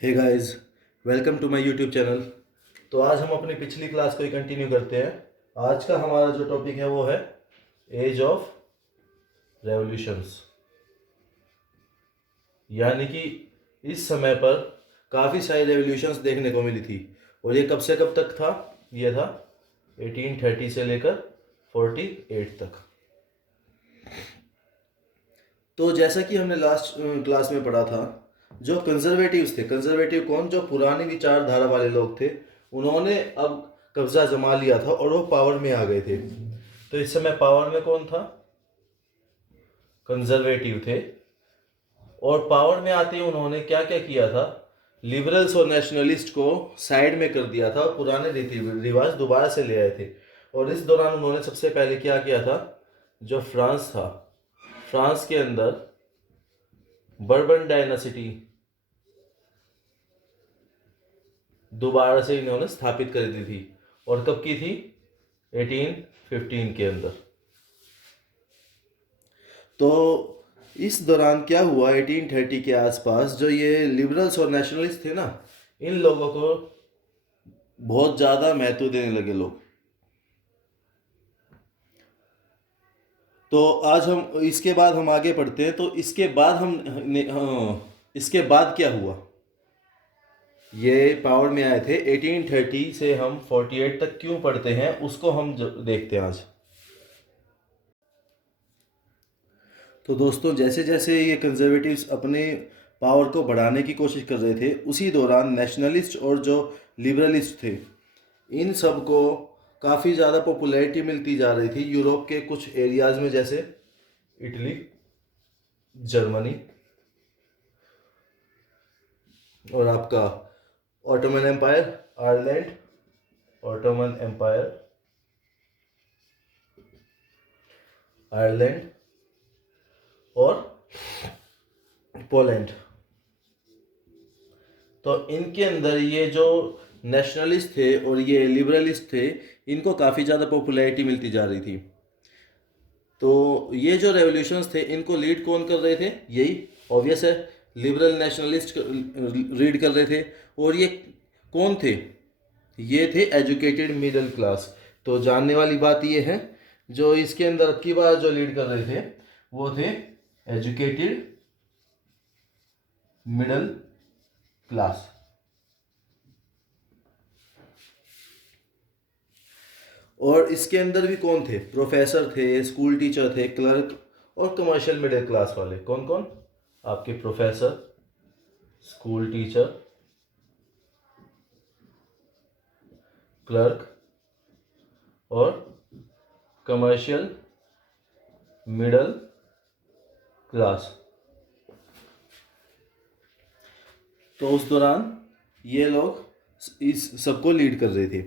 Hey guys, welcome to my YouTube channel. तो आज हम अपनी पिछली क्लास को ही कंटिन्यू करते हैं। आज का हमारा जो टॉपिक है वो है एज ऑफ रेवोल्यूशंस, यानी कि इस समय पर काफ़ी सारी रेवोल्यूशंस देखने को मिली थी। और ये कब से कब तक था? ये था 1830 से लेकर 48 तक। तो जैसा कि हमने लास्ट क्लास में पढ़ा था, जो कंजर्वेटिव्स थे, कंजर्वेटिव कौन? जो पुरानी विचारधारा वाले लोग थे, उन्होंने अब कब्जा जमा लिया था और वो पावर में आ गए थे। तो इस समय पावर में कौन था? कंजर्वेटिव थे। और पावर में आते ही उन्होंने क्या क्या किया था? लिबरल्स और नेशनलिस्ट को साइड में कर दिया था और पुराने रीति रिवाज दोबारा से ले आए थे। और इस दौरान उन्होंने सबसे पहले क्या किया था? जो फ्रांस था, फ्रांस के अंदर बर्बन डायनासिटी दोबारा से इन्होंने स्थापित कर दी थी। और कब की थी? 1815 के अंदर। तो इस दौरान क्या हुआ? 1830 के आसपास जो ये लिबरल्स और नेशनलिस्ट थे ना, इन लोगों को बहुत ज़्यादा महत्व देने लगे लोग। तो आज हम इसके बाद हम आगे पढ़ते हैं। तो इसके बाद इसके बाद क्या हुआ? ये पावर में आए थे 1830 से हम 48 तक क्यों पढ़ते हैं उसको हम देखते हैं आज। तो दोस्तों, जैसे जैसे ये कंजर्वेटिव्स अपने पावर को बढ़ाने की कोशिश कर रहे थे, उसी दौरान नेशनलिस्ट और जो लिबरलिस्ट थे, इन सब को काफ़ी ज़्यादा पॉपुलैरिटी मिलती जा रही थी यूरोप के कुछ एरियाज़ में, जैसे इटली, जर्मनी और आपका Ottoman Empire, Ireland, Ottoman Empire, Ireland और पोलैंड। तो इनके अंदर ये जो नेशनलिस्ट थे और ये लिबरलिस्ट थे, इनको काफ़ी ज़्यादा पॉपुलैरिटी मिलती जा रही थी। तो ये जो रेवोल्यूशंस थे, इनको लीड कौन कर रहे थे? यही ऑब्वियस है, लिबरल नेशनलिस्ट लीड कर रहे थे। और ये कौन थे? ये थे एजुकेटेड मिडिल क्लास। तो जानने वाली बात ये है, जो इसके अंदर अब की बार जो लीड कर रहे थे वो थे एजुकेटेड मिडिल क्लास। और इसके अंदर भी कौन थे? प्रोफेसर थे, स्कूल टीचर थे, क्लर्क और कमर्शियल मिडिल क्लास वाले। कौन कौन? आपके प्रोफेसर, स्कूल टीचर, क्लर्क और कमर्शियल मिडिल क्लास। तो उस दौरान ये लोग इस सबको लीड कर रहे थे।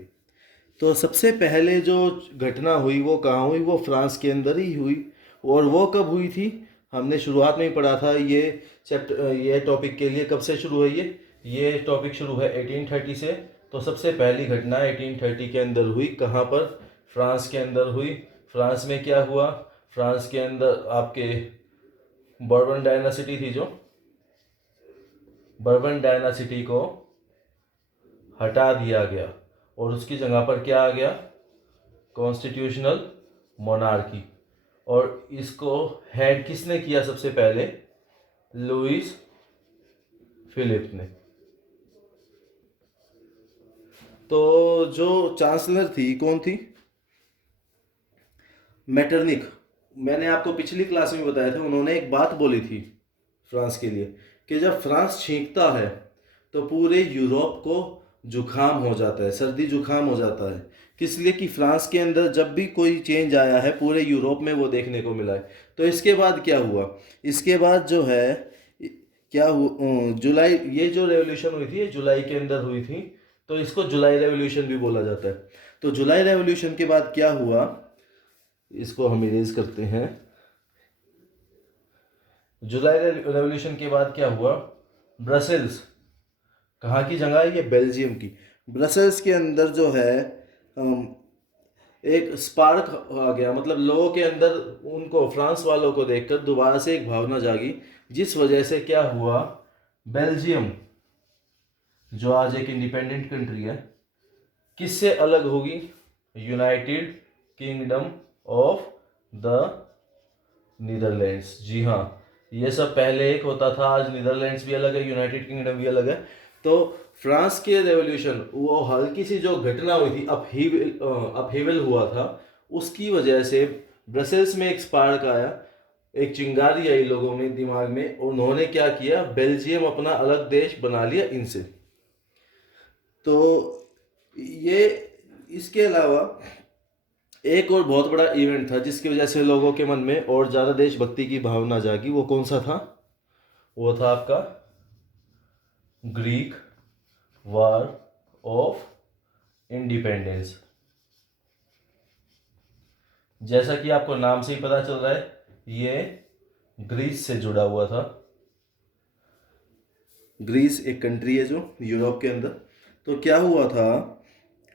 तो सबसे पहले जो घटना हुई वो कहाँ हुई? वो फ्रांस के अंदर ही हुई। और वो कब हुई थी? हमने शुरुआत में ही पढ़ा था। ये टॉपिक के लिए कब से शुरू है? ये टॉपिक शुरू है 1830 से। तो सबसे पहली घटना 1830 के अंदर हुई। कहाँ पर? फ्रांस के अंदर हुई। फ्रांस में क्या हुआ? फ्रांस के अंदर आपके बर्बन डायनासिटी थी, जो बर्बन डायनासिटी को हटा दिया गया और उसकी जगह पर क्या आ गया? Constitutional monarchy. और इसको हेड किसने किया सबसे पहले? लुइस फिलिप ने। तो जो चांसलर थी, कौन थी? मेटरनिक। मैंने आपको पिछली क्लास में बताया था, उन्होंने एक बात बोली थी फ्रांस के लिए कि जब फ्रांस छींकता है तो पूरे यूरोप को जुखाम हो जाता है, सर्दी जुखाम हो जाता है। किस लिए? कि फ्रांस के अंदर जब भी कोई चेंज आया है पूरे यूरोप में वो देखने को मिला है। तो इसके बाद क्या हुआ? इसके बाद जो है क्या हुआ? जुलाई, ये जो रेवोल्यूशन हुई थी ये जुलाई के अंदर हुई थी। तो इसको जुलाई रेवोल्यूशन भी बोला जाता है। तो जुलाई रेवोल्यूशन के बाद क्या हुआ? इसको हम इरेज करते हैं। जुलाई रेवोल्यूशन के बाद क्या हुआ? ब्रसेल्स, कहाँ की जगह है? ये बेल्जियम की। ब्रसेल्स के अंदर जो है एक स्पार्क आ गया, मतलब लोगों के अंदर उनको, फ्रांस वालों को देखकर दोबारा से एक भावना जागी, जिस वजह से क्या हुआ? बेल्जियम जो आज एक इंडिपेंडेंट कंट्री है, किससे अलग होगी? United kingdom of the Netherlands. जी हाँ, ये सब पहले एक होता था, आज नीदरलैंड्स भी अलग है, यूनाइटेड किंगडम भी अलग है। तो फ्रांस के रेवोल्यूशन, वो हल्की सी जो घटना हुई थी, अपहीवल हुआ था, उसकी वजह से ब्रसेल्स में एक स्पार्क आया, एक चिंगारी आई लोगों में दिमाग में, और उन्होंने क्या किया, बेल्जियम अपना अलग देश बना लिया इनसे। तो ये, इसके अलावा एक और बहुत बड़ा इवेंट था जिसकी वजह से लोगों के मन में और ज़्यादा देशभक्ति की भावना जागी। वो कौन सा था? वो था आपका ग्रीक वार ऑफ इंडिपेंडेंस। जैसा कि आपको नाम से ही पता चल रहा है, ये ग्रीस से जुड़ा हुआ था। ग्रीस एक कंट्री है जो यूरोप के अंदर। तो क्या हुआ था,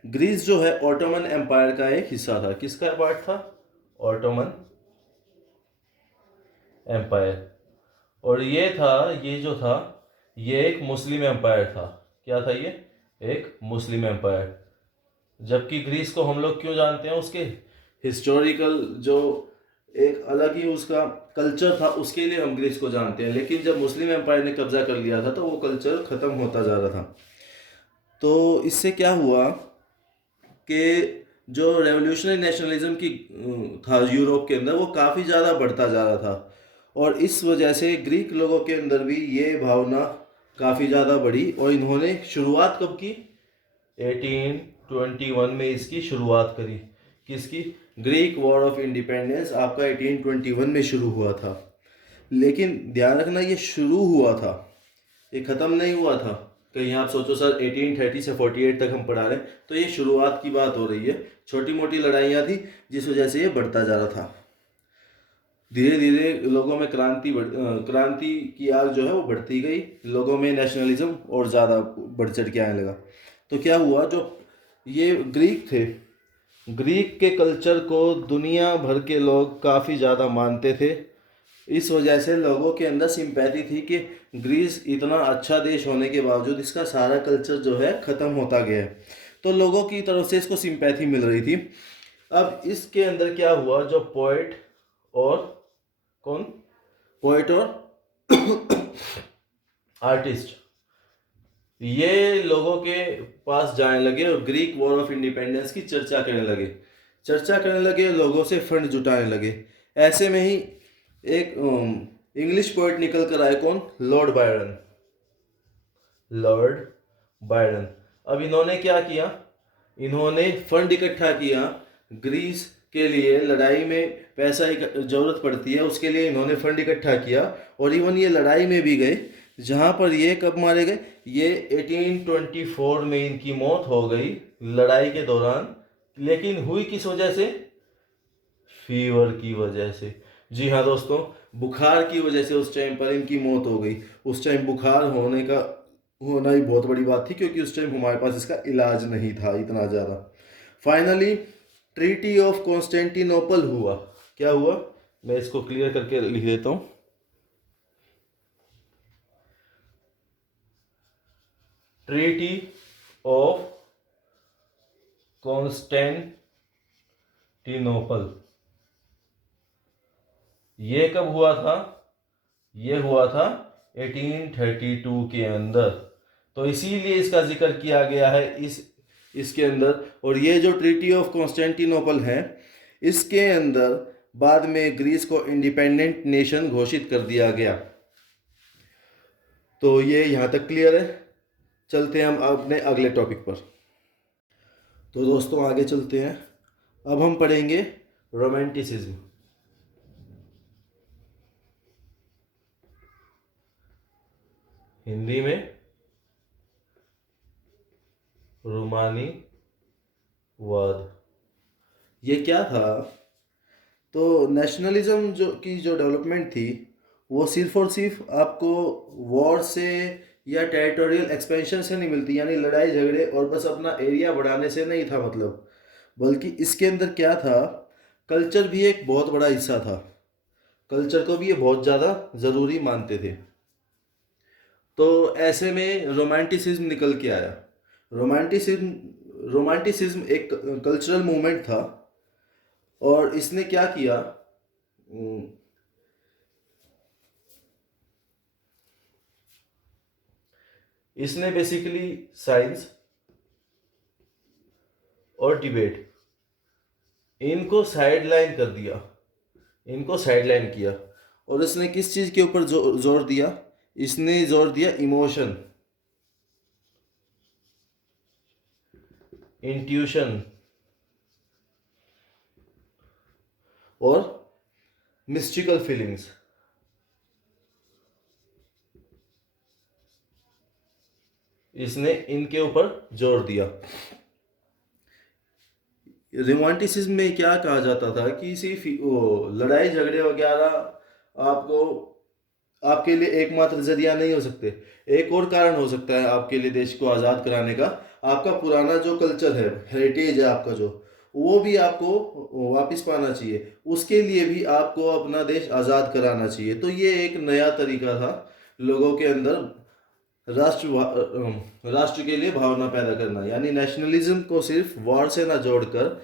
ग्रीस जो है ऑटोमन एम्पायर का एक हिस्सा था। किसका पार्ट था? Ottoman Empire. और ये जो था, ये एक मुस्लिम एम्पायर था। क्या था ये? एक मुस्लिम एम्पायर। जबकि ग्रीस को हम लोग क्यों जानते हैं? उसके हिस्टोरिकल जो एक अलग ही उसका कल्चर था, उसके लिए हम ग्रीस को जानते हैं। लेकिन जब मुस्लिम एम्पायर ने कब्जा कर लिया था तो वो कल्चर ख़त्म होता जा रहा था। तो इससे क्या हुआ कि जो रेवोल्यूशनरी नेशनलिज्म की था यूरोप के अंदर, वो काफ़ी ज़्यादा बढ़ता जा रहा था। और इस वजह से ग्रीक लोगों के अंदर भी ये भावना काफ़ी ज़्यादा बढ़ी। और इन्होंने शुरुआत कब की? 1821 में इसकी शुरुआत करी। किसकी? ग्रीक वॉर ऑफ इंडिपेंडेंस आपका 1821 में शुरू हुआ था। लेकिन ध्यान रखना, ये शुरू हुआ था, ये ख़त्म नहीं हुआ था। कहीं आप सोचो सर 1830 से 48 तक हम पढ़ा रहे हैं, तो ये शुरुआत की बात हो रही है। छोटी मोटी लड़ाइयाँ थी जिस वजह से ये बढ़ता जा रहा था। धीरे धीरे लोगों में क्रांति की आग जो है वो बढ़ती गई, लोगों में नेशनलिज्म और ज़्यादा बढ़ चढ़ के आने लगा। तो क्या हुआ, जो ये ग्रीक थे, ग्रीक के कल्चर को दुनिया भर के लोग काफ़ी ज़्यादा मानते थे। इस वजह से लोगों के अंदर सिंपैथी थी कि ग्रीस इतना अच्छा देश होने के बावजूद इसका सारा कल्चर जो है ख़त्म होता गया है। तो लोगों की तरफ से इसको सिंपैथी मिल रही थी। अब इसके अंदर क्या हुआ, जो पोएट और कौन, पोएट और आर्टिस्ट, ये लोगों के पास जाने लगे और ग्रीक वॉर ऑफ इंडिपेंडेंस की चर्चा करने लगे, लोगों से फंड जुटाने लगे। ऐसे में ही एक इंग्लिश पोएट निकल कर आए। कौन? Lord Byron. Lord Byron. अब इन्होंने क्या किया, इन्होंने फंड इकट्ठा किया। ग्रीस के लिए लड़ाई में पैसा जरूरत पड़ती है, उसके लिए इन्होंने फंड इकट्ठा किया। और इवन ये लड़ाई में भी गए, जहाँ पर ये कब मारे गए, ये 1824 में इनकी मौत हो गई लड़ाई के दौरान। लेकिन हुई किस वजह से? फीवर की वजह से। जी हाँ दोस्तों, बुखार की वजह से उस टाइम पर इनकी मौत हो गई। उस टाइम बुखार होना ही बहुत बड़ी बात थी, क्योंकि उस टाइम हमारे पास इसका इलाज नहीं था इतना ज़्यादा। फाइनली ट्रीटी ऑफ कॉन्स्टेंटिनोपल हुआ। क्या हुआ? मैं इसको क्लियर करके लिख देता हूँ। ट्रीटी ऑफ कॉन्स्टेंटिनोपल, ये कब हुआ था? ये हुआ था 1832 के अंदर। तो इसीलिए इसका जिक्र किया गया है इसके अंदर। और ये जो ट्रीटी ऑफ कॉन्स्टेंटिनोपल है, इसके अंदर बाद में ग्रीस को इंडिपेंडेंट नेशन घोषित कर दिया गया। तो ये यहाँ तक क्लियर है। चलते हैं हम अपने अगले टॉपिक पर। तो दोस्तों आगे चलते हैं। अब हम पढ़ेंगे रोमांटिसिज्म। हिंदी में रूमानी वाद। ये क्या था? तो नेशनलिज्म जो डेवलपमेंट थी, वो सिर्फ और सिर्फ आपको वॉर से या टेरिटोरियल एक्सपेंशन से नहीं मिलती, यानी लड़ाई झगड़े और बस अपना एरिया बढ़ाने से नहीं था मतलब। बल्कि इसके अंदर क्या था, कल्चर भी एक बहुत बड़ा हिस्सा था। कल्चर को भी ये बहुत ज़्यादा ज़रूरी मानते थे। तो ऐसे में रोमांटिसिज्म निकल के आया। रोमांटिसिज्म एक कल्चरल मूवमेंट था, और इसने क्या किया, अम, इसने बेसिकली साइंस और डिबेट, इनको साइडलाइन कर दिया, इनको साइडलाइन किया। और इसने किस चीज़ के ऊपर जोर दिया? इसने जोर दिया इमोशन, इंट्यूशन और मिस्टिकल फीलिंग्स। इसने इनके ऊपर जोर दिया। रोमांटिसिज्म में क्या कहा जाता था कि सिर्फ लड़ाई झगड़े वगैरह आपको, आपके लिए एकमात्र जरिया नहीं हो सकते। एक और कारण हो सकता है आपके लिए देश को आज़ाद कराने का, आपका पुराना जो कल्चर है, हेरिटेज है आपका जो, वो भी आपको वापस पाना चाहिए। उसके लिए भी आपको अपना देश आज़ाद कराना चाहिए। तो ये एक नया तरीका था लोगों के अंदर राष्ट्र के लिए भावना पैदा करना, यानी नेशनलिज्म को सिर्फ वॉर से ना जोड़कर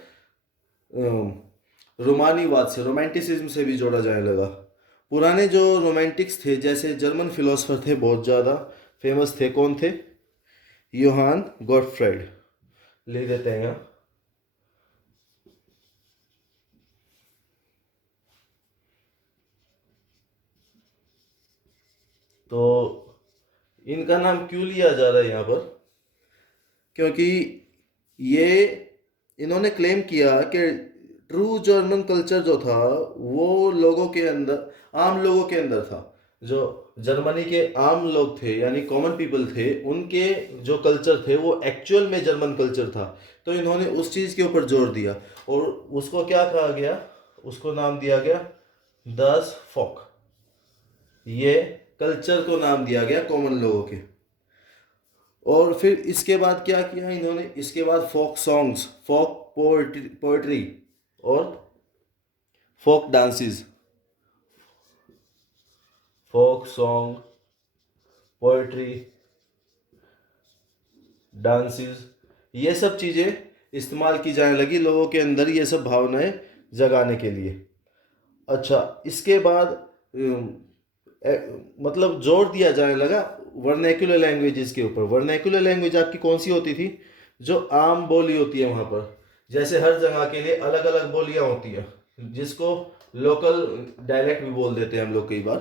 रोमानीवाद से, रोमांटिसिज्म से भी जोड़ा जाने लगा। पुराने जो रोमांटिक्स थे, जैसे जर्मन फिलोसफर थे बहुत ज़्यादा फेमस थे, कौन थे? योहान गॉटफ्राइड, लिख देते हैं यहाँ। तो इनका नाम क्यों लिया जा रहा है यहाँ पर? क्योंकि ये, इन्होंने क्लेम किया कि ट्रू जर्मन कल्चर जो था वो लोगों के अंदर, आम लोगों के अंदर था। जो जर्मनी के आम लोग थे, यानी कॉमन पीपल थे, उनके जो कल्चर थे वो एक्चुअल में जर्मन कल्चर था। तो इन्होंने उस चीज़ के ऊपर जोर दिया, और उसको क्या कहा गया? उसको नाम दिया गया दस फॉक। ये कल्चर को नाम दिया गया कॉमन लोगों के। और फिर इसके बाद क्या किया इन्होंने? इसके बाद फोक सॉन्ग्स, फोक पोएट्री और folk dances, folk song, poetry, dances, ये सब चीज़ें इस्तेमाल की जाने लगी लोगों के अंदर, ये सब भावनाएं जगाने के लिए। अच्छा, इसके बाद मतलब जोर दिया जाने लगा वर्नैक्युलर लैंग्वेजेस के ऊपर। वर्नैक्युलर लैंग्वेज आपकी कौन सी होती थी? जो आम बोली होती है वहाँ पर। जैसे हर जगह के लिए अलग अलग बोलियाँ होती हैं, जिसको लोकल डायलेक्ट भी बोल देते हैं हम लोग कई बार।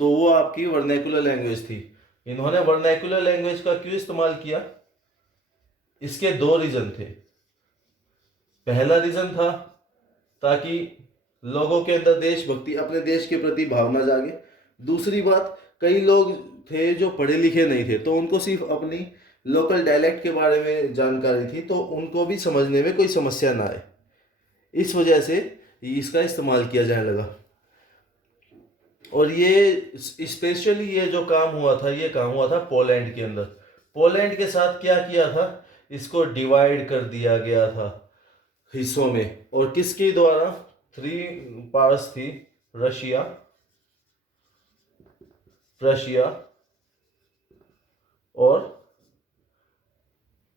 तो वो आपकी वर्नैक्युलर लैंग्वेज थी। इन्होंने वर्नैक्युलर लैंग्वेज का क्यों इस्तेमाल किया? इसके दो रीज़न थे। पहला रीज़न था ताकि लोगों के अंदर देशभक्ति, अपने देश के प्रति भावना जागे। दूसरी बात, कई लोग थे जो पढ़े लिखे नहीं थे, तो उनको सिर्फ अपनी लोकल डायलेक्ट के बारे में जानकारी थी, तो उनको भी समझने में कोई समस्या ना आए। इस वजह से इसका इस्तेमाल किया जाने लगा। और ये स्पेशली ये जो काम हुआ था, ये काम हुआ था पोलैंड के अंदर। पोलैंड के साथ क्या किया था? इसको डिवाइड कर दिया गया था हिस्सों में। और किसके द्वारा? थ्री पार्ट्स थी, रशिया, प्रशिया और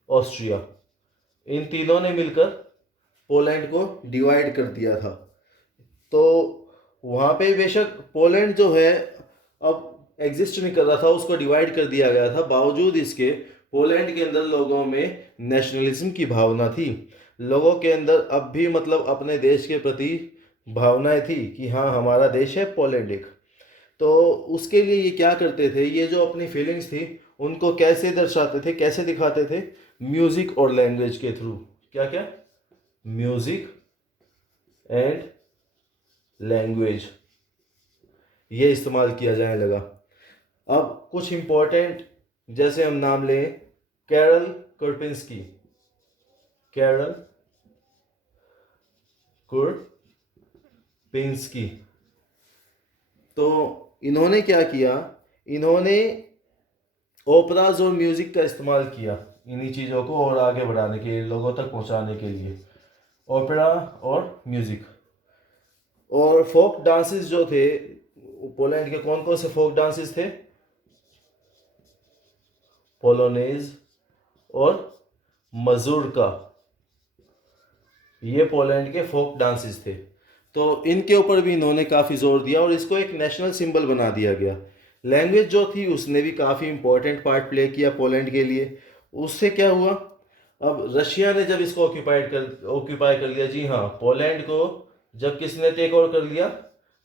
ऑस्ट्रिया। इन तीनों ने मिलकर पोलैंड को डिवाइड कर दिया था। तो वहाँ पे बेशक पोलैंड जो है अब एग्जिस्ट नहीं कर रहा था, उसको डिवाइड कर दिया गया था। बावजूद इसके पोलैंड के अंदर लोगों में नेशनलिज्म की भावना थी। लोगों के अंदर अब भी मतलब अपने देश के प्रति भावनाएं थी कि हाँ, हमारा देश है पोलैंड एक। तो उसके लिए ये क्या करते थे? ये जो अपनी फीलिंग्स थी उनको कैसे दर्शाते थे, कैसे दिखाते थे? म्यूजिक और लैंग्वेज के थ्रू। क्या क्या? म्यूजिक एंड लैंग्वेज, ये इस्तेमाल किया जाने लगा। अब कुछ इम्पोर्टेंट, जैसे हम नाम लें कैरल कुरपिंस्की, कैरल कुरपिंस्की। तो इन्होंने क्या किया? इन्होंने ओपराज और म्यूजिक का इस्तेमाल किया इन्हीं चीज़ों को और आगे बढ़ाने के लिए, लोगों तक पहुंचाने के लिए। ओपेरा और म्यूजिक और फोक डांसेस जो थे पोलैंड के, कौन कौन से फोक डांसेस थे? पोलोनेज और मजूरका, ये पोलैंड के फोक डांसेस थे। तो इनके ऊपर भी इन्होंने काफ़ी जोर दिया और इसको एक नेशनल सिंबल बना दिया गया। लैंग्वेज जो थी उसने भी काफ़ी इंपॉर्टेंट पार्ट प्ले किया पोलैंड के लिए। उससे क्या हुआ, अब रशिया ने जब इसको ऑक्यूपाई कर लिया, जी हाँ, पोलैंड को जब किसने टेक ओवर कर लिया,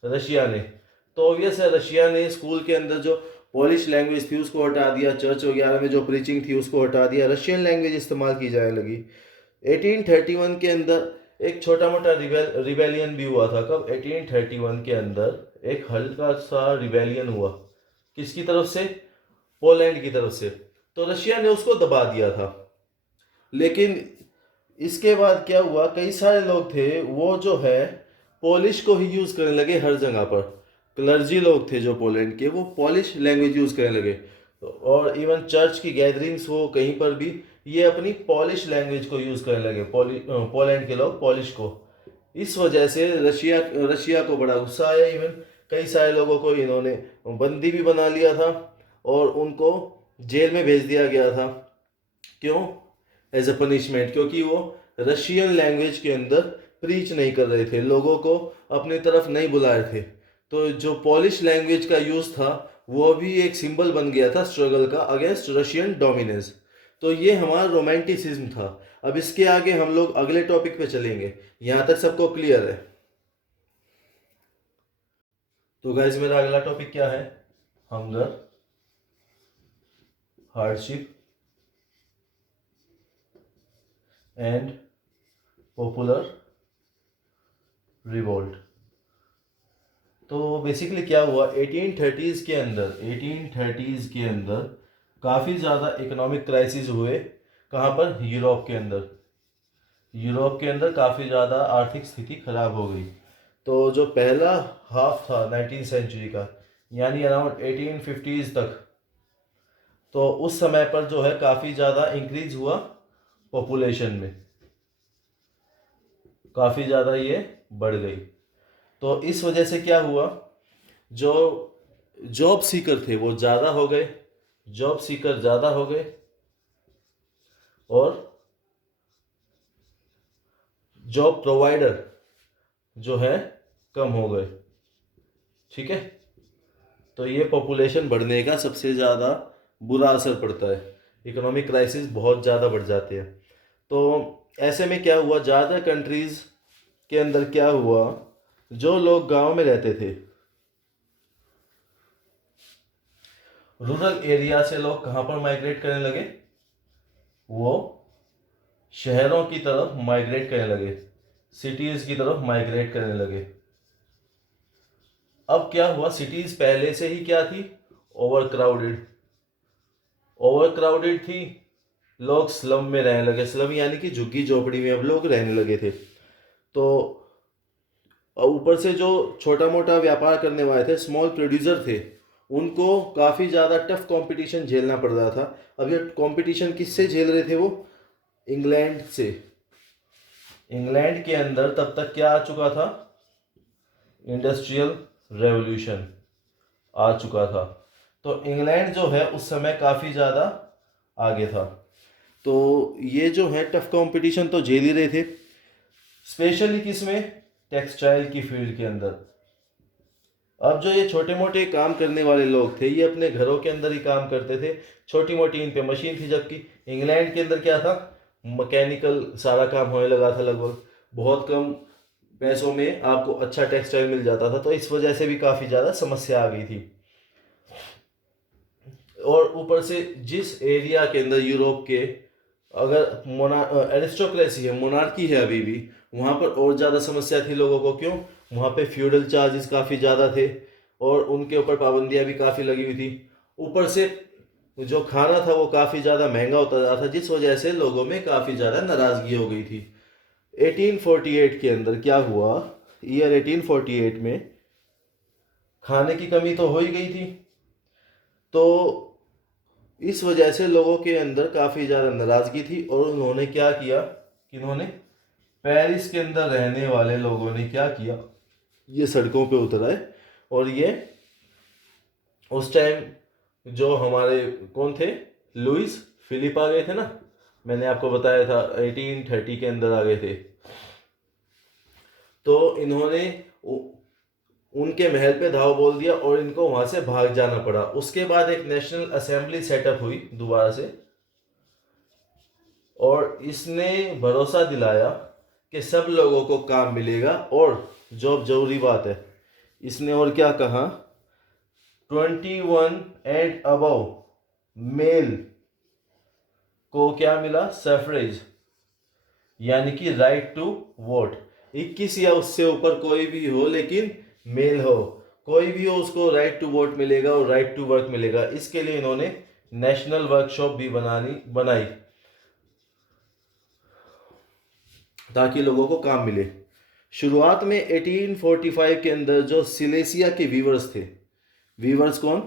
रशिया ने, तो ऑब्वियस है रशिया ने स्कूल के अंदर जो पोलिश लैंग्वेज थी उसको हटा दिया, चर्च वगैरह में जो प्रीचिंग थी उसको हटा दिया, रशियन लैंग्वेज इस्तेमाल की जाने लगी। 1831 के अंदर एक छोटा मोटा रिबेलियन भी हुआ था। कब? 1831 के अंदर एक हल्का सा रिबेलियन हुआ। किसकी तरफ से? पोलैंड की तरफ से। तो रशिया ने उसको दबा दिया था। लेकिन इसके बाद क्या हुआ, कई सारे लोग थे वो जो है पोलिश को ही यूज़ करने लगे हर जगह पर। क्लर्जी लोग थे जो पोलैंड के, वो पोलिश लैंग्वेज यूज़ करने लगे। और इवन चर्च की गैदरिंग्स हो कहीं पर भी ये अपनी पोलिश लैंग्वेज को यूज़ करने लगे, पोलैंड के लोग पोलिश को। इस वजह से रशिया को बड़ा गुस्सा आया। इवन कई सारे लोगों को इन्होंने बंदी भी बना लिया था और उनको जेल में भेज दिया गया था। क्यों? एज अ पनिशमेंट, क्योंकि वो रशियन लैंग्वेज के अंदर प्रीच नहीं कर रहे थे, लोगों को अपनी तरफ नहीं बुला रहे थे। तो जो पोलिश लैंग्वेज का यूज़ था वो भी एक सिंबल बन गया था स्ट्रगल का अगेंस्ट रशियन डोमिनेंस। तो ये हमारा रोमांटिसिज्म था। अब इसके आगे हम लोग अगले टॉपिक पे चलेंगे। यहाँ तक सबको क्लियर है? तो गाइज मेरा अगला टॉपिक क्या है? Hunger, hardship and popular revolt. तो बेसिकली क्या हुआ, 1830s के अंदर काफ़ी ज़्यादा इकोनॉमिक क्राइसिस हुए। कहाँ पर? यूरोप के अंदर। यूरोप के अंदर काफ़ी ज़्यादा आर्थिक स्थिति खराब हो गई। तो जो पहला हाफ था 19th सेंचुरी का, यानी अराउंड 1850s तक, तो उस समय पर जो है काफ़ी ज़्यादा इंक्रीज हुआ पॉपुलेशन में, काफ़ी ज़्यादा ये बढ़ गई। तो इस वजह से क्या हुआ, जो जॉब सीकर थे वो ज़्यादा हो गए, जॉब सीकर ज़्यादा हो गए और जॉब प्रोवाइडर जो है कम हो गए। ठीक है, तो ये पॉपुलेशन बढ़ने का सबसे ज़्यादा बुरा असर पड़ता है। इकोनॉमिक क्राइसिस बहुत ज़्यादा बढ़ जाते हैं। तो ऐसे में क्या हुआ, ज़्यादा कंट्रीज़ के अंदर क्या हुआ, जो लोग गांव में रहते थे, रूरल एरिया से लोग कहाँ पर माइग्रेट करने लगे, वो शहरों की तरफ माइग्रेट करने लगे, सिटीज़ की तरफ माइग्रेट करने लगे। अब क्या हुआ, सिटीज़ पहले से ही क्या थी, ओवर क्राउडेड थी। लोग स्लम में रहने लगे, स्लम यानी कि झुग्गी झोपड़ी में अब लोग रहने लगे थे। तो ऊपर से जो छोटा मोटा व्यापार करने वाले थे, स्मॉल प्रोड्यूसर थे, उनको काफ़ी ज़्यादा टफ कंपटीशन झेलना पड़ रहा था। अब ये कंपटीशन किससे झेल रहे थे वो? इंग्लैंड से। इंग्लैंड के अंदर तब तक क्या आ चुका था, इंडस्ट्रियल रेवोल्यूशन आ चुका था। तो इंग्लैंड जो है उस समय काफ़ी ज़्यादा आगे था। तो ये जो है टफ कंपटीशन तो झेल ही रहे थे, स्पेशली किसमें, टेक्सटाइल की फील्ड के अंदर। अब जो ये छोटे मोटे काम करने वाले लोग थे ये अपने घरों के अंदर ही काम करते थे, छोटी मोटी इन पे मशीन थी। जबकि इंग्लैंड के अंदर क्या था, मैकेनिकल सारा काम होने लगा था, लगभग बहुत कम पैसों में आपको अच्छा टेक्सटाइल मिल जाता था। तो इस वजह से भी काफ़ी ज़्यादा समस्या आ गई थी। और ऊपर से जिस एरिया के अंदर यूरोप के अगर एरिस्टोक्रेसी है, मोनार्की है अभी भी, वहाँ पर और ज़्यादा समस्या थी लोगों को। क्यों? वहाँ पे फ्यूडल चार्जेस काफ़ी ज़्यादा थे और उनके ऊपर पाबंदियाँ भी काफ़ी लगी हुई थी। ऊपर से जो खाना था वो काफ़ी ज़्यादा महंगा होता जा रहा था, जिस वजह से लोगों में काफ़ी ज़्यादा नाराज़गी हो गई थी। 1848 के अंदर क्या हुआ, ईयर 1848 में खाने की कमी तो हो ही गई थी। तो इस वजह से लोगों के अंदर काफ़ी ज़्यादा नाराज़गी थी और उन्होंने क्या किया कि इन्होंने पेरिस के अंदर रहने वाले लोगों ने क्या किया, ये सड़कों पे उतर आए। और ये उस टाइम जो हमारे कौन थे, लुइस फिलिप आ गए थे ना, मैंने आपको बताया था 1830 के अंदर आ गए थे। तो इन्होंने उनके महल पे धावा बोल दिया और इनको वहां से भाग जाना पड़ा। उसके बाद एक नेशनल असेंबली सेटअप हुई दोबारा से, और इसने भरोसा दिलाया कि सब लोगों को काम मिलेगा और जॉब जरूरी बात है। इसने और क्या कहा, 21 एंड अबव मेल को क्या मिला, सफरेज, यानी कि राइट टू वोट। 21 या उससे ऊपर कोई भी हो, लेकिन मेल हो, कोई भी हो, उसको राइट टू वोट मिलेगा और राइट टू वर्क मिलेगा। इसके लिए इन्होंने नेशनल वर्कशॉप भी बनाई ताकि लोगों को काम मिले। शुरुआत में 1845 के अंदर जो सिलेसिया के वीवर्स थे, वीवर्स कौन,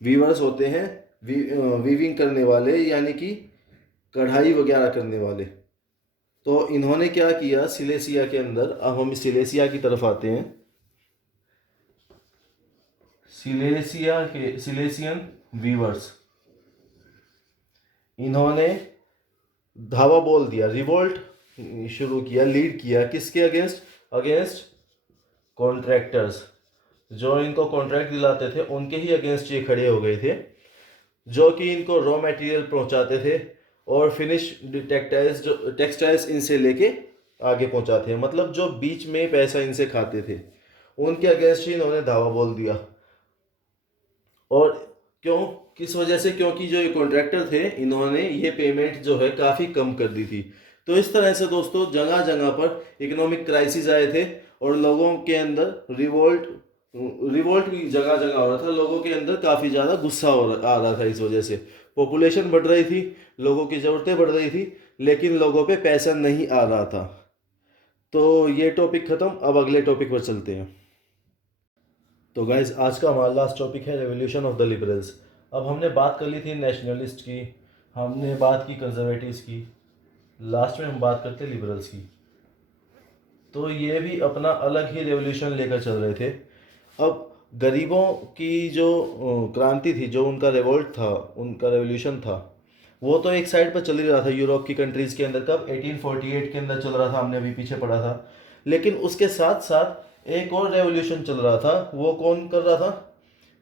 वीवर्स होते हैं वीविंग करने वाले, यानी कि कढ़ाई वगैरह करने वाले। तो इन्होंने क्या किया सिलेसिया के अंदर, अब हम सिलेसिया की तरफ आते हैं। सिलेसियन वीवर्स, इन्होंने धावा बोल दिया, रिवोल्ट शुरू किया, लीड किया, किसके अगेंस्ट, अगेंस्ट कॉन्ट्रैक्टर्स। जो इनको कॉन्ट्रैक्ट दिलाते थे उनके ही अगेंस्ट ये खड़े हो गए थे, जो कि इनको रॉ मटेरियल पहुंचाते थे और फिनिश टेक्सटाइल्स इनसे लेके आगे पहुंचाते हैं, मतलब जो बीच में पैसा इनसे खाते थे, उनके अगेंस्ट ही इन्होंने धावा बोल दिया। और क्यों, किस वजह से, क्योंकि जो ये कॉन्ट्रैक्टर थे इन्होंने ये पेमेंट जो है काफ़ी कम कर दी थी। तो इस तरह से दोस्तों जगह जगह पर इकोनॉमिक क्राइसिस आए थे और लोगों के अंदर रिवोल्ट भी जगह जगह हो रहा था, लोगों के अंदर काफ़ी ज़्यादा गुस्सा आ रहा था। इस वजह से पॉपुलेशन बढ़ रही थी, लोगों की ज़रूरतें बढ़ रही थी, लेकिन लोगों पे पैसा नहीं आ रहा था। तो ये टॉपिक ख़त्म, अब अगले टॉपिक पर चलते हैं। तो गाइज आज का हमारा लास्ट टॉपिक है रेवोल्यूशन ऑफ द लिबरल्स। अब हमने बात कर ली थी नेशनलिस्ट की, हमने बात की कंजर्वेटिव्स की, लास्ट में हम बात करते हैं लिबरल्स की। तो ये भी अपना अलग ही रेवोल्यूशन लेकर चल रहे थे। अब गरीबों की जो क्रांति थी, जो उनका रिवोल्ट था, उनका रेवोल्यूशन था, वो तो एक साइड पर चल ही रहा था यूरोप की कंट्रीज़ के अंदर। कब, 1848 के अंदर चल रहा था, हमने अभी पीछे पढ़ा था। लेकिन उसके साथ साथ एक और रेवोल्यूशन चल रहा था, वो कौन कर रहा था,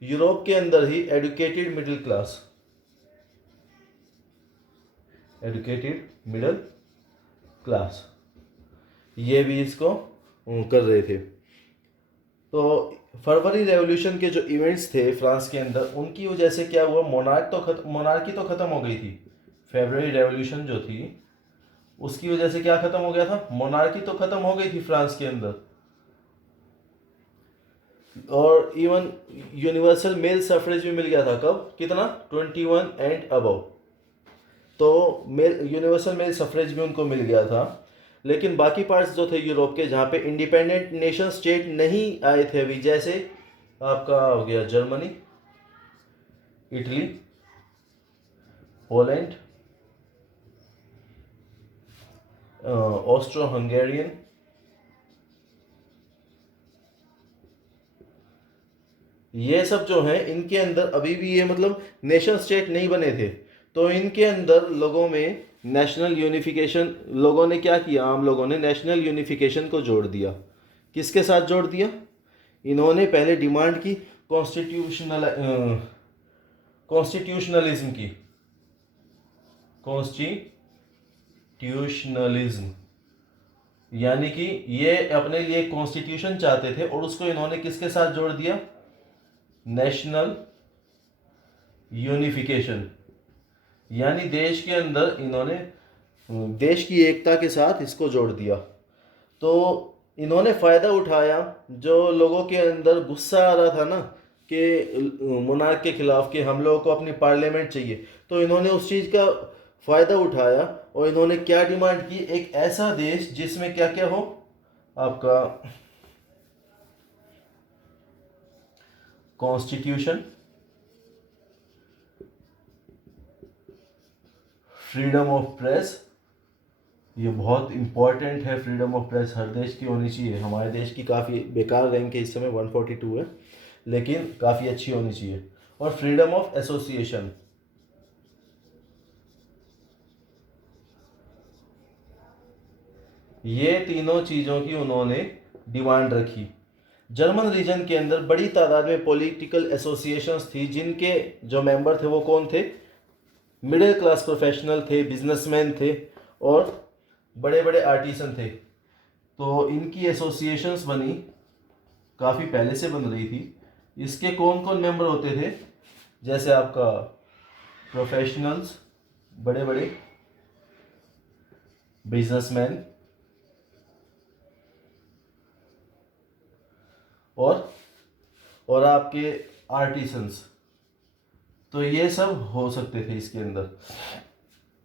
यूरोप के अंदर ही educated middle class, educated middle class, ये भी इसको कर रहे थे। तो फरवरी रेवोल्यूशन के जो इवेंट्स थे फ्रांस के अंदर, उनकी वजह से क्या हुआ, मोनार्की तो ख़त्म हो गई थी। फरवरी रेवोल्यूशन जो थी उसकी वजह से क्या ख़त्म हो गया था, मोनार्की तो ख़त्म हो गई थी फ्रांस के अंदर, और इवन यूनिवर्सल मेल सफरेज भी मिल गया था। कब, कितना, 21 एंड अबव। तो यूनिवर्सल मेल सफरेज भी उनको मिल गया था। लेकिन बाकी पार्ट्स जो थे यूरोप के, जहाँ पे इंडिपेंडेंट नेशन स्टेट नहीं आए थे अभी, जैसे आपका हो गया Germany, Italy, Poland, Austro Hungarian, ये सब जो हैं इनके अंदर अभी भी ये मतलब नेशन स्टेट नहीं बने थे। तो इनके अंदर लोगों में नेशनल यूनिफिकेशन, लोगों ने क्या किया, आम लोगों ने नेशनल यूनिफिकेशन को जोड़ दिया। किसके साथ जोड़ दिया, इन्होंने पहले डिमांड की कॉन्स्टिट्यूशनलिज्म की, कॉन्स्टिट्यूशनलिज्म, यानी कि ये अपने लिए कॉन्स्टिट्यूशन चाहते थे और उसको इन्होंने किसके साथ जोड़ दिया, नेशनल यूनिफिकेशन, यानी देश के अंदर इन्होंने देश की एकता के साथ इसको जोड़ दिया। तो इन्होंने फ़ायदा उठाया, जो लोगों के अंदर गुस्सा आ रहा था ना कि मोनार्क के खिलाफ, कि हम लोगों को अपनी पार्लियामेंट चाहिए, तो इन्होंने उस चीज़ का फ़ायदा उठाया और इन्होंने क्या डिमांड की, एक ऐसा देश जिसमें क्या क्या हो, आपका कॉन्स्टिट्यूशन, फ्रीडम ऑफ प्रेस, ये बहुत इंपॉर्टेंट है, फ्रीडम ऑफ प्रेस हर देश की होनी चाहिए। हमारे देश की काफ़ी बेकार रैंक है इस समय, 142 है, लेकिन काफ़ी अच्छी होनी चाहिए। और फ्रीडम ऑफ एसोसिएशन, ये तीनों चीज़ों की उन्होंने डिमांड रखी। जर्मन रीजन के अंदर बड़ी तादाद में पॉलिटिकल एसोसिएशंस थी, जिनके जो मेंबर थे वो कौन थे? मिडिल क्लास प्रोफेशनल थे, बिजनेसमैन थे और बड़े बड़े आर्टिसन थे। तो इनकी एसोसिएशंस बनी, काफ़ी पहले से बन रही थी। इसके कौन कौन मेंबर होते थे? जैसे आपका प्रोफेशनल्स, बड़े बड़े बिजनेसमैन और आपके आर्टिसंस। तो ये सब हो सकते थे इसके अंदर,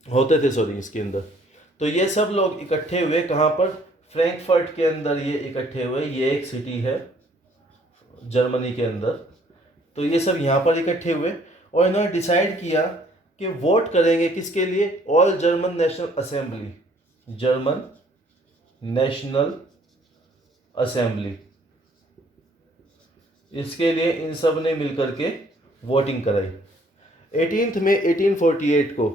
होते थे सॉरी इसके अंदर। तो ये सब लोग इकट्ठे हुए कहाँ पर? फ्रैंकफर्ट के अंदर ये इकट्ठे हुए। ये एक सिटी है जर्मनी के अंदर। तो ये सब यहाँ पर इकट्ठे हुए और इन्होंने डिसाइड किया कि वोट करेंगे किसके लिए? All German national assembly, German national assembly. इसके लिए इन सब ने मिलकर के वोटिंग कराई। 18 मई 1848 को,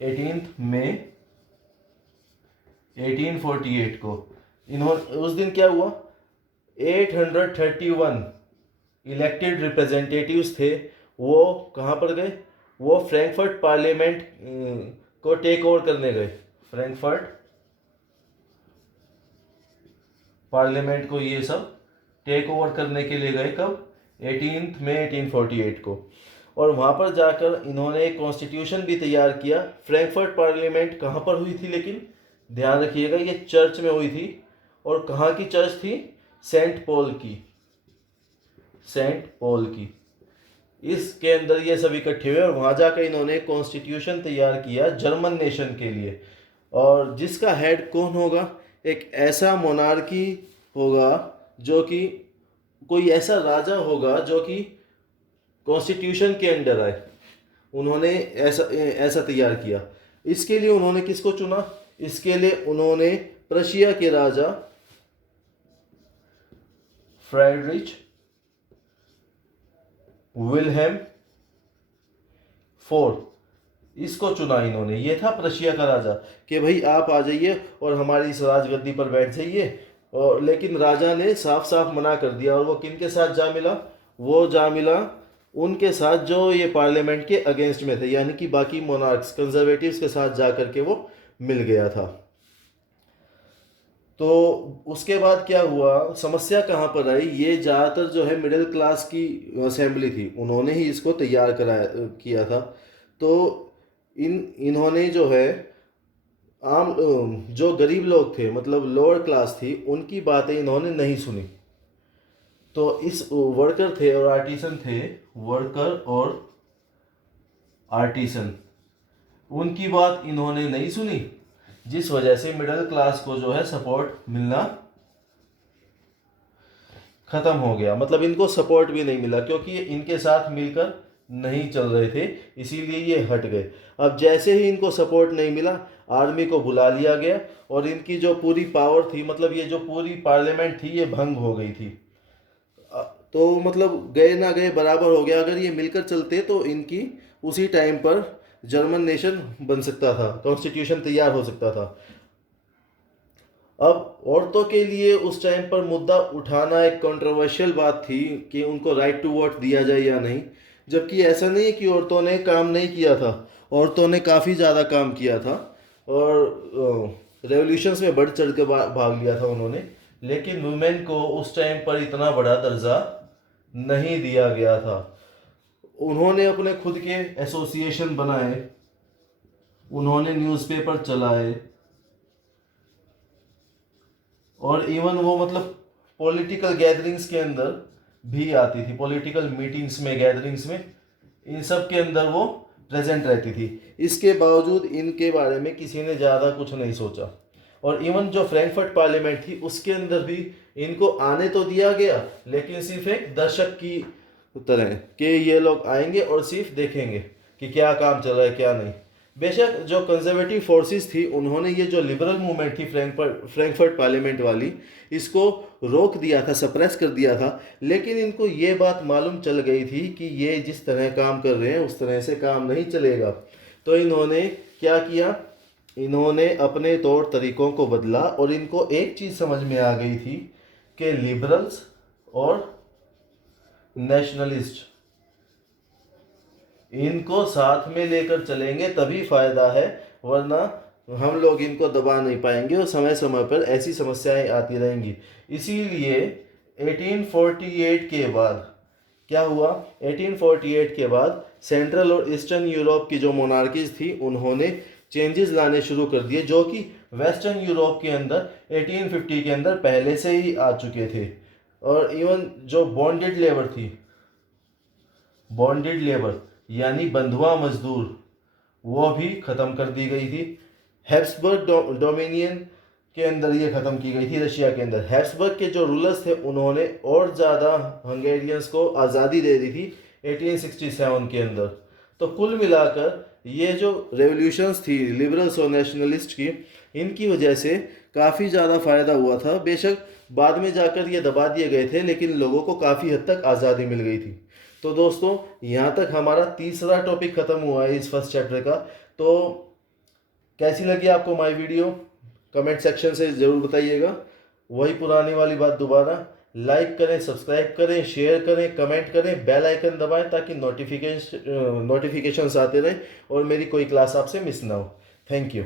18 मई 1848 को इन्होंने, उस दिन क्या हुआ? 831 इलेक्टेड रिप्रेजेंटेटिव्स थे, वो कहाँ पर गए? वो फ्रैंकफर्ट पार्लियामेंट को टेक ओवर करने गए। फ्रैंकफर्ट पार्लियामेंट को ये सब टेक ओवर करने के लिए गए। कब? 18 मई 1848 को। और वहाँ पर जाकर इन्होंने एक कॉन्स्टिट्यूशन भी तैयार किया। फ्रैंकफर्ट पार्लियामेंट कहाँ पर हुई थी? लेकिन ध्यान रखिएगा ये चर्च में हुई थी। और कहाँ की चर्च थी? सेंट पॉल की, सेंट पॉल की। इसके अंदर ये सब इकट्ठे हुए और वहाँ जाकर इन्होंने एक कॉन्स्टिट्यूशन तैयार किया जर्मन नेशन के लिए। और जिसका हेड कौन होगा? एक ऐसा मोनार्की होगा, जो कि कोई ऐसा राजा होगा जो कि कॉन्स्टिट्यूशन के अंडर आए। उन्होंने ऐसा ऐसा तैयार किया। इसके लिए उन्होंने किसको चुना? इसके लिए उन्होंने प्रशिया के राजा फ्रेडरिच विल्हेम फोर्थ, इसको चुना इन्होंने। ये था प्रशिया का राजा कि भाई आप आ जाइए और हमारी इस राजगद्दी पर बैठ जाइए। और लेकिन राजा ने साफ साफ मना कर दिया। और वो किन के साथ जा मिला? वो जा मिला उनके साथ जो ये पार्लियामेंट के अगेंस्ट में थे, यानी कि बाकी मोनार्क्स, कंजर्वेटिव्स के साथ जा करके वो मिल गया था। तो उसके बाद क्या हुआ? समस्या कहाँ पर आई? ये ज़्यादातर जो है मिडिल क्लास की असेंबली थी, उन्होंने ही इसको तैयार कराया किया था। तो इन्होंने जो है आम जो गरीब लोग थे, मतलब लोअर क्लास थी, उनकी बातें इन्होंने नहीं सुनी। तो इस वर्कर थे और आर्टिसन थे, वर्कर और आर्टिसन, उनकी बात इन्होंने नहीं सुनी, जिस वजह से मिडिल क्लास को जो है सपोर्ट मिलना खत्म हो गया। मतलब इनको सपोर्ट भी नहीं मिला, क्योंकि ये इनके साथ मिलकर नहीं चल रहे थे, इसीलिए ये हट गए। अब जैसे ही इनको सपोर्ट नहीं मिला, आर्मी को बुला लिया गया और इनकी जो पूरी पावर थी, मतलब ये जो पूरी पार्लियामेंट थी, ये भंग हो गई थी। तो मतलब गए ना गए बराबर हो गया। अगर ये मिलकर चलते तो इनकी उसी टाइम पर जर्मन नेशन बन सकता था, कॉन्स्टिट्यूशन तैयार हो सकता था। अब औरतों के लिए उस टाइम पर मुद्दा उठाना एक कंट्रोवर्शियल बात थी कि उनको राइट टू वोट दिया जाए या नहीं। जबकि ऐसा नहीं है कि औरतों ने काम नहीं किया था, औरतों ने काफ़ी ज़्यादा काम किया था और रेवोल्यूशंस में बढ़ चढ़ के भाग लिया था उन्होंने। लेकिन वुमेन को उस टाइम पर इतना बड़ा दर्जा नहीं दिया गया था। उन्होंने अपने खुद के एसोसिएशन बनाए, उन्होंने न्यूज़पेपर चलाए और इवन वो मतलब पॉलिटिकल गैदरिंग्स के अंदर भी आती थी, पॉलिटिकल मीटिंग्स में, गैदरिंग्स में, इन सब के अंदर वो प्रेजेंट रहती थी। इसके बावजूद इनके बारे में किसी ने ज़्यादा कुछ नहीं सोचा। और इवन जो फ्रैंकफर्ट पार्लियामेंट थी उसके अंदर भी इनको आने तो दिया गया, लेकिन सिर्फ एक दर्शक की तरह कि ये लोग आएंगे और सिर्फ देखेंगे कि क्या काम चल रहा है क्या नहीं। बेशक जो कंजर्वेटिव फोर्सेस थी, उन्होंने ये जो लिबरल मूवमेंट थी फ्रैंकफर्ट पार्लियामेंट वाली, इसको रोक दिया था, सप्रेस कर दिया था। लेकिन इनको ये बात मालूम चल गई थी कि ये जिस तरह काम कर रहे हैं उस तरह से काम नहीं चलेगा। तो इन्होंने क्या किया? इन्होंने अपने तौर तरीकों को बदला और इनको एक चीज़ समझ में आ गई थी कि लिबरल्स और नेशनलिस्ट इनको साथ में लेकर चलेंगे तभी फायदा है, वरना हम लोग इनको दबा नहीं पाएंगे और समय समय पर ऐसी समस्याएं आती रहेंगी। इसीलिए 1848 के बाद क्या हुआ, 1848 के बाद सेंट्रल और ईस्टर्न यूरोप की जो मोनार्कीज थी उन्होंने चेंजेस लाने शुरू कर दिए, जो कि वेस्टर्न यूरोप के अंदर 1850 के अंदर पहले से ही आ चुके थे। और इवन जो बॉन्डेड लेबर थी, बॉन्डेड लेबर यानी बंधुआ मजदूर, वो भी ख़त्म कर दी गई थी। हैब्सबर्ग डोमिनियन के अंदर ये ख़त्म की गई थी, रशिया के अंदर। हैब्सबर्ग के जो रूलर्स थे उन्होंने और ज़्यादा हंगेरियंस को आज़ादी दे दी थी 1867 के अंदर। तो कुल मिलाकर ये जो रेवोल्यूशंस थी लिबरल्स और नेशनलिस्ट की, इनकी वजह से काफ़ी ज़्यादा फ़ायदा हुआ था। बेशक बाद में जाकर ये दबा दिए गए थे, लेकिन लोगों को काफ़ी हद तक आज़ादी मिल गई थी। तो दोस्तों, यहाँ तक हमारा तीसरा टॉपिक ख़त्म हुआ है इस फर्स्ट चैप्टर का। तो कैसी लगी आपको माय वीडियो, कमेंट सेक्शन से ज़रूर बताइएगा। वही पुरानी वाली बात दोबारा, लाइक करें, सब्सक्राइब करें, शेयर करें, कमेंट करें, बेल आइकन दबाएं ताकि नोटिफिकेशंस आते रहें और मेरी कोई क्लास आपसे मिस ना हो। Thank you.